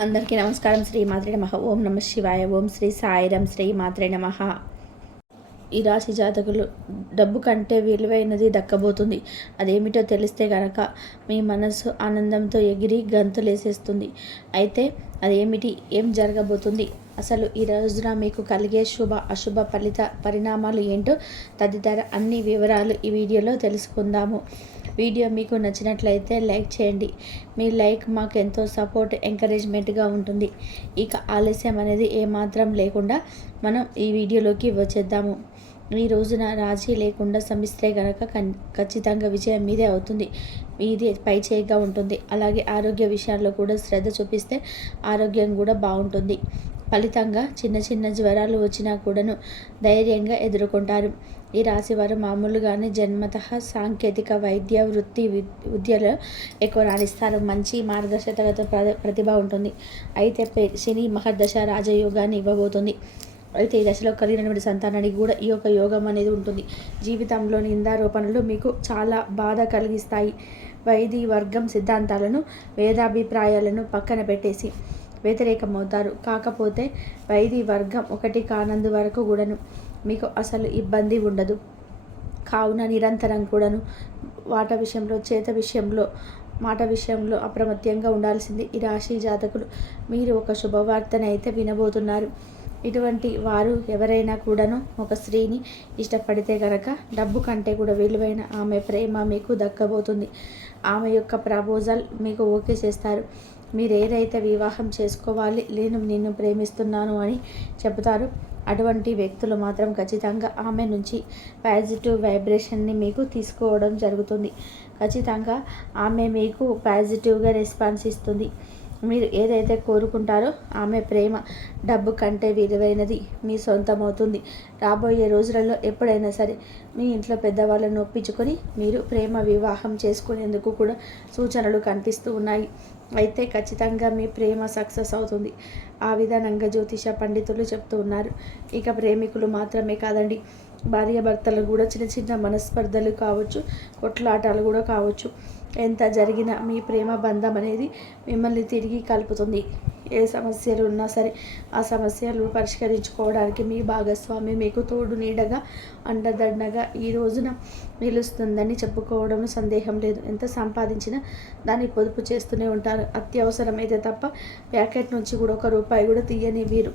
అందరికీ నమస్కారం. శ్రీ మాత్రే నమ. ఓం నమ శివాయ. ఓం శ్రీ సాయిరం. శ్రీ మాత్రే నమ. ఈ రాశి జాతకులు డబ్బు కంటే విలువైనది దక్కబోతుంది. అదేమిటో తెలిస్తే కనుక మీ మనసు ఆనందంతో ఎగిరి గంతులేసేస్తుంది. అయితే అదేమిటి? ఏం జరగబోతుంది? అసలు ఈ రోజున మీకు కలిగే శుభ అశుభ ఫలిత పరిణామాలు ఏంటో తదితర అన్ని వివరాలు ఈ వీడియోలో తెలుసుకుందాము. వీడియో మీకు నచ్చినట్లయితే లైక్ చేయండి. మీ లైక్ మాకు ఎంతో సపోర్ట్ ఎంకరేజ్మెంట్గా ఉంటుంది. ఇక ఆలస్యం అనేది ఏమాత్రం లేకుండా మనం ఈ వీడియోలోకి వచ్చేద్దాము. ఈ రోజున రాజీ లేకుండా శ్రమిస్తే గనక ఖచ్చితంగా విజయం మీదే అవుతుంది. మీది పై చేయిగా ఉంటుంది. అలాగే ఆరోగ్య విషయాల్లో కూడా శ్రద్ధ చూపిస్తే ఆరోగ్యం కూడా బాగుంటుంది. ఫలితంగా చిన్న చిన్న జ్వరాలు వచ్చినా కూడాను ధైర్యంగా ఎదుర్కొంటారు. ఈ రాశి వారు మామూలుగానే జన్మత సాంకేతిక వైద్య వృత్తి విద్యలో ఎక్కువ రాణిస్తారు. మంచి మార్గదర్శకత ప్రతిభ ఉంటుంది. అయితే శని మహర్దశ రాజయోగాన్ని ఇవ్వబోతుంది. అయితే ఈ దశలో కలిగినటువంటి సంతానానికి కూడా ఈ యొక్క యోగం అనేది ఉంటుంది. జీవితంలో నిందారోపణలు మీకు చాలా బాధ కలిగిస్తాయి. వైది వర్గం సిద్ధాంతాలను వేదాభిప్రాయాలను పక్కన పెట్టేసి వ్యతిరేకమవుతారు. కాకపోతే వైది వర్గం ఒకటి కానందు వరకు కూడాను మీకు అసలు ఇబ్బంది ఉండదు. కావున నిరంతరం కూడాను వాట విషయంలో చేత విషయంలో మాట విషయంలో అప్రమత్తంగా ఉండాల్సింది ఈ రాశి జాతకులు. మీరు ఒక శుభవార్తనైతే వినబోతున్నారు. ఇటువంటి వారు ఎవరైనా కూడాను ఒక స్త్రీని ఇష్టపడితే కనుక డబ్బు కంటే కూడా విలువైన ఆమె ప్రేమ మీకు దక్కబోతుంది. ఆమె యొక్క ప్రపోజల్ మీకు ఓకే చేస్తారు. మీరు ఏదైతే వివాహం చేసుకోవాలి నేను నిన్ను ప్రేమిస్తున్నాను అని చెబుతారు అటువంటి వ్యక్తులు మాత్రం ఖచ్చితంగా ఆమె నుంచి పాజిటివ్ వైబ్రేషన్ని మీకు తీసుకోవడం జరుగుతుంది. ఖచ్చితంగా ఆమె మీకు పాజిటివ్గా రెస్పాన్స్ ఇస్తుంది. మీరు ఏదైతే కోరుకుంటారో ఆమె ప్రేమ డబ్బు కంటే విలువైనది మీ సొంతమవుతుంది. రాబోయే రోజులలో ఎప్పుడైనా సరే మీ ఇంట్లో పెద్దవాళ్ళను ఒప్పించుకొని మీరు ప్రేమ వివాహం చేసుకునేందుకు కూడా సూచనలు కనిపిస్తూ ఉన్నాయి. అయితే ఖచ్చితంగా మీ ప్రేమ సక్సెస్ అవుతుంది. ఆ విధానంగా జ్యోతిష పండితులు చెప్తూ ఉన్నారు. ఇక ప్రేమికులు మాత్రమే కాదండి భార్యాభర్తలు కూడా చిన్న చిన్న మనస్పర్ధలు కావచ్చు కొట్లాటాలు కూడా కావచ్చు. ఎంత జరిగినా మీ ప్రేమ బంధం అనేది మిమ్మల్ని తిరిగి కలుపుతుంది. ఏ సమస్యలు ఉన్నా సరే ఆ సమస్యలు పరిష్కరించుకోవడానికి మీ భాగస్వామి మీకు తోడు నీడగా అండదండగా ఈ రోజున నిలుస్తుందని చెప్పుకోవడం సందేహం లేదు. ఎంత సంపాదించినా దాన్ని పొదుపు చేస్తూనే ఉంటారు. అత్యవసరమైతే తప్ప ప్యాకెట్ నుంచి కూడా ఒక రూపాయి కూడా తీయని వీరు.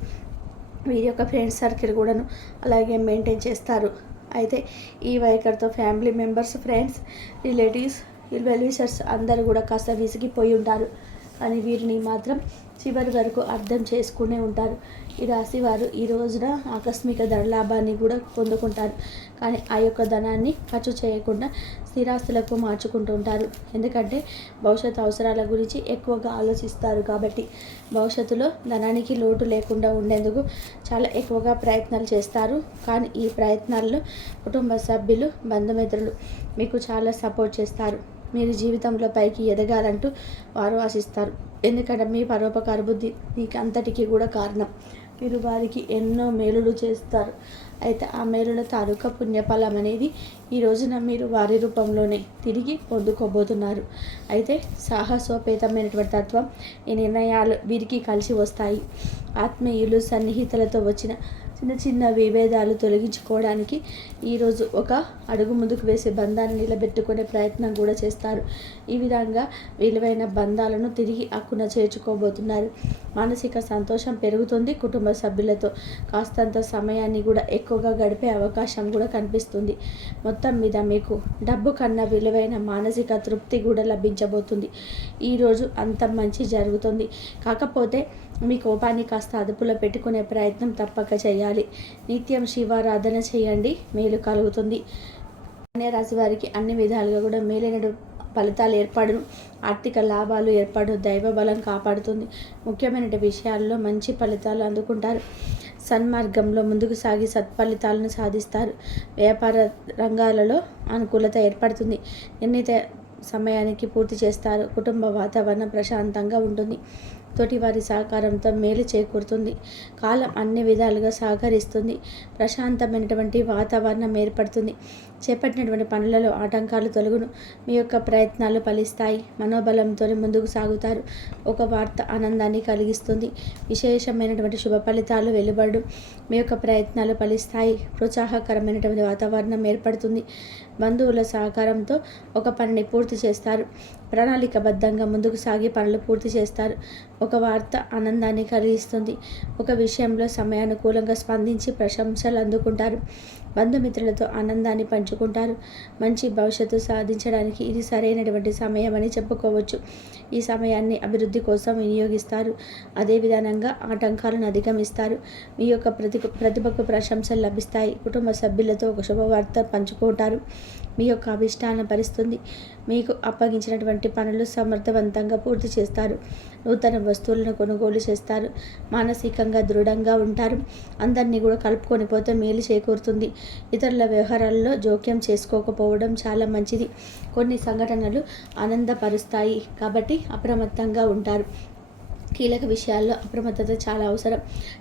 వీరి యొక్క ఫ్రెండ్స్ సర్కిల్ కూడాను అలాగే మెయింటైన్ చేస్తారు. అయితే ఈ వైఖరితో family members friends relatives well wishers అందరూ కూడా కాస్త విసిగిపోయి ఉంటారు కానీ వీరిని మాత్రం చివరి వరకు అర్థం చేసుకునే ఉంటారు. ఈ రాశి వారు ఈ రోజున ఆకస్మిక ధనలాభాన్ని కూడా పొందుకుంటారు. కానీ ఆ యొక్క ధనాన్ని ఖర్చు చేయకుండా స్థిరాస్తులకు మార్చుకుంటూ ఉంటారు. ఎందుకంటే భవిష్యత్ అవసరాల గురించి ఎక్కువగా ఆలోచిస్తారు కాబట్టి భవిష్యత్తులో ధనానికి లోటు లేకుండా ఉండేందుకు చాలా ఎక్కువగా ప్రయత్నాలు చేస్తారు. కానీ ఈ ప్రయత్నాల్లో కుటుంబ సభ్యులు బంధుమిత్రులు మీకు చాలా సపోర్ట్ చేస్తారు. మీరు జీవితంలో పైకి ఎదగాలంటూ వారు ఆశిస్తారు. ఎందుకంటే మీ పరోపకార బుద్ధి మీకు అంతటికీ కూడా కారణం. మీరు వారికి ఎన్నో మేలులు చేస్తారు. అయితే ఆ మేలుల తాలూకా పుణ్యఫలం అనేది ఈ రోజున మీరు వారి రూపంలోనే తిరిగి పొందుకోబోతున్నారు. అయితే సాహసోపేతమైనటువంటి తత్వం ఈ నిర్ణయాలు వీరికి కలిసి వస్తాయి. ఆత్మీయులు సన్నిహితులతో వచ్చిన చిన్న చిన్న విభేదాలు తొలగించుకోవడానికి ఈరోజు ఒక అడుగు ముందుకు వేసే బంధాన్ని నిలబెట్టుకునే ప్రయత్నం కూడా చేస్తారు. ఈ విధంగా విలువైన బంధాలను తిరిగి అక్కున చేర్చుకోబోతున్నారు. మానసిక సంతోషం పెరుగుతుంది కుటుంబ సభ్యులతో. కాస్తంత సమయాన్ని కూడా ఎక్కువగా గడిపే అవకాశం కూడా కనిపిస్తుంది. మొత్తం మీద మీకు డబ్బు కన్నా విలువైన మానసిక తృప్తి కూడా లభించబోతుంది. ఈరోజు అంత మంచి జరుగుతుంది. కాకపోతే మీ కోపాన్ని కాస్త అదుపులో పెట్టుకునే ప్రయత్నం తప్పక చేయాలి. నిత్యం శివారాధన చేయండి. మేలు కలుగుతుంది. రాశి వారికి అన్ని విధాలుగా కూడా మేలైన ఫలితాలు ఏర్పడను. ఆర్థిక లాభాలు ఏర్పడు. దైవ బలం కాపాడుతుంది. ముఖ్యమైన విషయాల్లో మంచి ఫలితాలు అందుకుంటారు. సన్మార్గంలో ముందుకు సాగి సత్ఫలితాలను సాధిస్తారు. వ్యాపార రంగాలలో అనుకూలత ఏర్పడుతుంది. నిర్ణీత సమయానికి పూర్తి చేస్తారు. కుటుంబ వాతావరణం ప్రశాంతంగా ఉంటుంది. తోటి వారి సహకారంతో మేలు చేకూరుతుంది. కాలం అన్ని విధాలుగా సహకరిస్తుంది ప్రశాంతమైనటువంటి వాతావరణం ఏర్పడుతుంది. చేపట్టినటువంటి పనులలో ఆటంకాలు తొలగును. మీ యొక్క ప్రయత్నాలు ఫలిస్తాయి. మనోబలంతో ముందుకు సాగుతారు. ఒక వార్త ఆనందాన్ని కలిగిస్తుంది. విశేషమైనటువంటి శుభ ఫలితాలు వెలువడు మీ యొక్క ప్రయత్నాలు ఫలిస్తాయి. ప్రోత్సాహకరమైనటువంటి వాతావరణం ఏర్పడుతుంది. బంధువుల సహకారంతో ఒక పనిని పూర్తి చేస్తారు. ప్రణాళికబద్ధంగా ముందుకు సాగి పనులు పూర్తి చేస్తారు. ఒక వార్త ఆనందాన్ని కలిగిస్తుంది. ఒక విషయంలో సమయానుకూలంగా స్పందించి ప్రశంసలు అందుకుంటారు. బంధుమిత్రులతో ఆనందాన్ని పంచుకుంటారు. మంచి భవిష్యత్తు సాధించడానికి ఇది సరైనటువంటి సమయం అని చెప్పుకోవచ్చు. ఈ సమయాన్ని అభివృద్ధి కోసం వినియోగిస్తారు. అదే విధానంగా ఆటంకాలను అధిగమిస్తారు. మీ యొక్క ప్రతి ప్రతిభకు ప్రశంసలు లభిస్తాయి. కుటుంబ సభ్యులతో ఒక శుభవార్త పంచుకుంటారు. మీ యొక్క అభిష్టాన్ని భరిస్తుంది. మీకు అప్పగించినటువంటి పనులు సమర్థవంతంగా పూర్తి చేస్తారు. నూతన వస్తువులను కొనుగోలు చేస్తారు. మానసికంగా దృఢంగా ఉంటారు. అందరినీ కూడా కలుపుకొని పోతే మేలు చేకూరుతుంది. ఇతరుల వ్యవహారాల్లో జోక్యం చేసుకోకపోవడం చాలా మంచిది. కొన్ని సంఘటనలు ఆనందపరుస్తాయి. కాబట్టి అప్రమత్తంగా ఉంటారు. కీలక విషయాల్లో అప్రమత్తత చాలా అవసరం.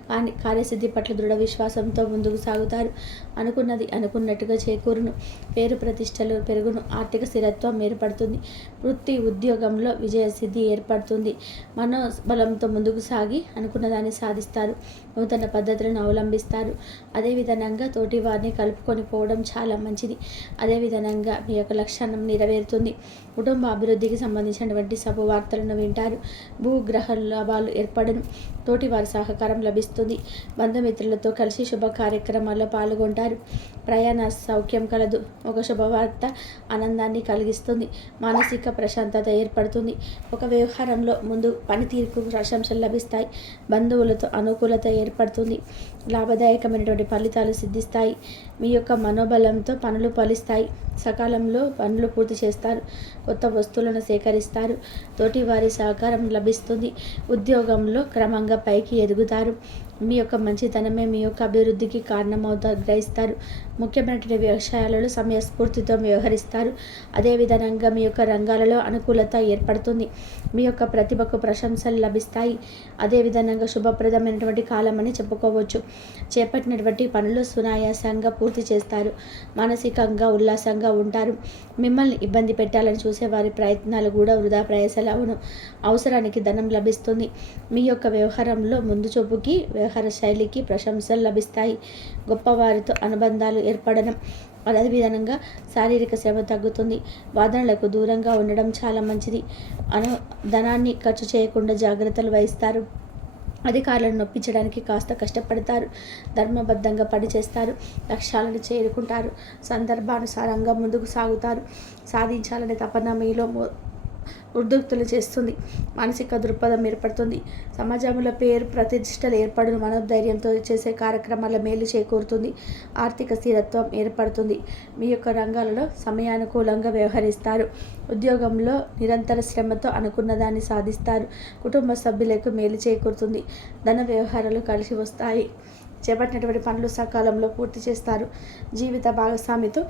కానీ కార్యసిద్ధి పట్ల దృఢ విశ్వాసంతో ముందుకు సాగుతారు. అనుకున్నది అనుకున్నట్టుగా చేకూరును. పేరు ప్రతిష్టలు పెరుగును. ఆర్థిక స్థిరత్వం ఏర్పడుతుంది. వృత్తి ఉద్యోగంలో విజయసిద్ధి ఏర్పడుతుంది. మనోబలంతో ముందుకు సాగి అనుకున్న దాన్ని సాధిస్తారు. నూతన పద్ధతులను అవలంబిస్తారు. అదేవిధంగా తోటి వారిని కలుపుకొని పోవడం చాలా మంచిది. అదేవిధంగా మీ యొక్క లక్ష్యాన్ని నెరవేరుతుంది. కుటుంబ అభివృద్ధికి సంబంధించినటువంటి శుభవార్తలను వింటారు. భూగ్రహ లాభాలు ఏర్పడను. తోటి వారి సహకారం లభిస్తుంది. బంధుమిత్రులతో కలిసి శుభ కార్యక్రమాల్లో పాల్గొంటారు. ప్రయాణ సౌఖ్యం కలదు. ఒక శుభవార్త ఆనందాన్ని కలిగిస్తుంది. మానసిక ప్రశాంతత ఏర్పడుతుంది. ఒక వ్యవహారంలో ముందు పనితీరుకు ప్రశంసలు లభిస్తాయి. బంధువులతో అనుకూలత ఏర్పడుతుంది. లాభదాయకమైనటువంటి ఫలితాలు సిద్ధిస్తాయి. మీ యొక్క మనోబలంతో పనులు ఫలిస్తాయి. సకాలంలో పనులు పూర్తి చేస్తారు. కొత్త వస్తువులను సేకరిస్తారు. తోటి వారి సహకారం లభిస్తుంది. ఉద్యోగంలో క్రమంగా పైకి ఎదుగుతారు. మీ యొక్క మంచితనమే మీ యొక్క అభివృద్ధికి కారణమవుతారు గ్రహిస్తారు. ముఖ్యమైనటువంటి వ్యవసాయాలలో సమయస్ఫూర్తితో వ్యవహరిస్తారు. అదేవిధంగా మీ యొక్క రంగాలలో అనుకూలత ఏర్పడుతుంది. మీ యొక్క ప్రతిభకు ప్రశంసలు లభిస్తాయి. అదేవిధంగా శుభప్రదమైనటువంటి కాలం అని చెప్పుకోవచ్చు. చేపట్టినటువంటి పనులు సునాయాసంగా పూర్తి చేస్తారు. మానసికంగా ఉల్లాసంగా ఉంటారు. మిమ్మల్ని ఇబ్బంది పెట్టాలని చూసే వారి ప్రయత్నాలు కూడా వృధా ప్రయాసాలు అవును. అవసరానికి ధనం లభిస్తుంది. మీ యొక్క వ్యవహారంలో ముందు చూపుకి వ్యవహార శైలికి ప్రశంసలు లభిస్తాయి. గొప్పవారితో అనుబంధాలు ఏర్పడడం అదేవిధంగా శారీరక శ్రమ తగ్గుతుంది. వాదనలకు దూరంగా ఉండడం చాలా మంచిది. అను ధనాన్ని ఖర్చు చేయకుండా జాగ్రత్తలు వహిస్తారు. అధికారులను నొప్పించడానికి కాస్త కష్టపడతారు. ధర్మబద్ధంగా పనిచేస్తారు. లక్ష్యాలను చేరుకుంటారు. సందర్భానుసారంగా ముందుకు సాగుతారు. సాధించాలనే తపన మీలో ఉద్రిక్తులు చేస్తుంది. మానసిక దృక్పథం ఏర్పడుతుంది. సమాజంలో పేరు ప్రతిష్టలు ఏర్పడిన మనోధైర్యంతో చేసే కార్యక్రమాల మేలు చేకూరుతుంది. ఆర్థిక స్థిరత్వం ఏర్పడుతుంది. మీ యొక్క రంగాలలో సమయానుకూలంగా వ్యవహరిస్తారు. ఉద్యోగంలో నిరంతర శ్రమతో అనుకున్న దాన్ని సాధిస్తారు. కుటుంబ సభ్యులకు మేలు చేకూరుతుంది. ధన వ్యవహారాలు కలిసి వస్తాయి. చేపట్టినటువంటి పనులు సకాలంలో పూర్తి చేస్తారు. జీవిత భాగస్వామితో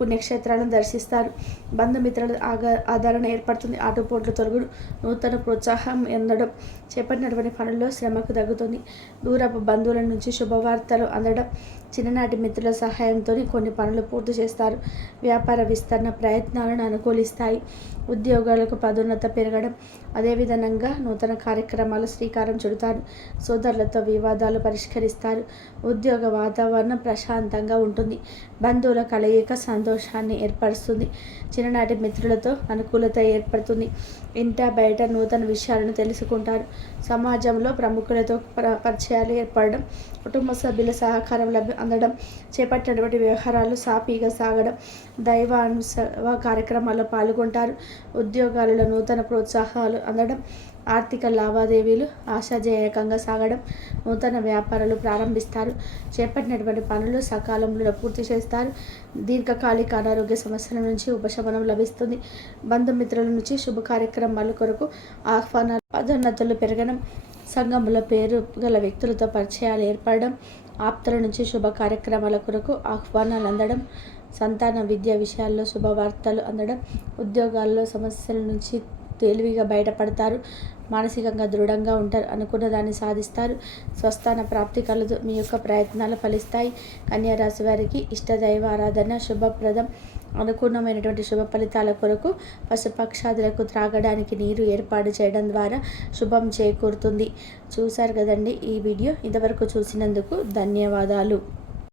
పుణ్యక్షేత్రాలను దర్శిస్తారు. బంధుమిత్రుల ఆగా ఆధారణ ఏర్పడుతుంది. ఆటుపోట్లు తొలగుడు నూతన ప్రోత్సాహం అందడం చేపట్టినటువంటి పనుల్లో శ్రమకు తగ్గుతుంది. దూరపు బంధువుల నుంచి శుభవార్తలు అందడం చిన్ననాటి మిత్రుల సహాయంతో కొన్ని పనులు పూర్తి చేస్తారు. వ్యాపార విస్తరణ ప్రయత్నాలను అనుకూలిస్తాయి. ఉద్యోగాలకు పదోన్నత పెరగడం అదేవిధంగా నూతన కార్యక్రమాలు శ్రీకారం చుడతారు. సోదరులతో వివాదాలు పరిష్కరిస్తారు. ఉద్యోగ వాతావరణం ప్రశాంతంగా ఉంటుంది. బంధువుల కలయిక సంతోషాన్ని ఏర్పరుస్తుంది. చిన్ననాటి మిత్రులతో అనుకూలత ఏర్పడుతుంది. ఇంట బయట నూతన విషయాలను తెలుసుకుంటారు. సమాజంలో ప్రముఖులతో పరిచయాలు ఏర్పడడం కుటుంబ సభ్యుల సహకారం లభ్య అందడం చేపట్టినటువంటి వ్యవహారాలు సాఫీగా సాగడం దైవానుసవ కార్యక్రమాల్లో పాల్గొంటారు. ఉద్యోగాలలో నూతన ప్రోత్సాహాలు అందడం ఆర్థిక లావాదేవీలు ఆశాజనకంగా సాగడం నూతన వ్యాపారాలు ప్రారంభిస్తారు. చేపట్టినటువంటి పనులు సకాలంలో పూర్తి చేస్తారు. దీర్ఘకాలిక అనారోగ్య సమస్యల నుంచి ఉపశమనం లభిస్తుంది. బంధుమిత్రుల నుంచి శుభ కార్యక్రమాల కొరకు ఆహ్వానాలు పదోన్నతులు పెరగడం సంఘముల పేరు గల వ్యక్తులతో పరిచయాలు ఏర్పడడం ఆప్తుల నుంచి శుభ కార్యక్రమాల కొరకు ఆహ్వానాలు అందడం సంతాన విద్య విషయాల్లో శుభవార్తలు అందడం ఉద్యోగాల్లో సమస్యల నుంచి తేలివిగా బయటపడతారు మానసికంగా దృఢంగా ఉంటారు అనుకున్న దాన్ని సాధిస్తారు స్వస్థాన ప్రాప్తి కలదు మీ యొక్క ప్రయత్నాలు ఫలిస్తాయి. కన్యా రాశి వారికి ఇష్టదైవ ఆరాధన శుభప్రదం. అనుకూలమైనటువంటి శుభ ఫలితాల కొరకు పశుపక్షాదులకు త్రాగడానికి నీరు ఏర్పాటు చేయడం ద్వారా శుభం చేకూరుతుంది. చూశారు కదండి ఈ వీడియో. ఇంతవరకు చూసినందుకు ధన్యవాదాలు.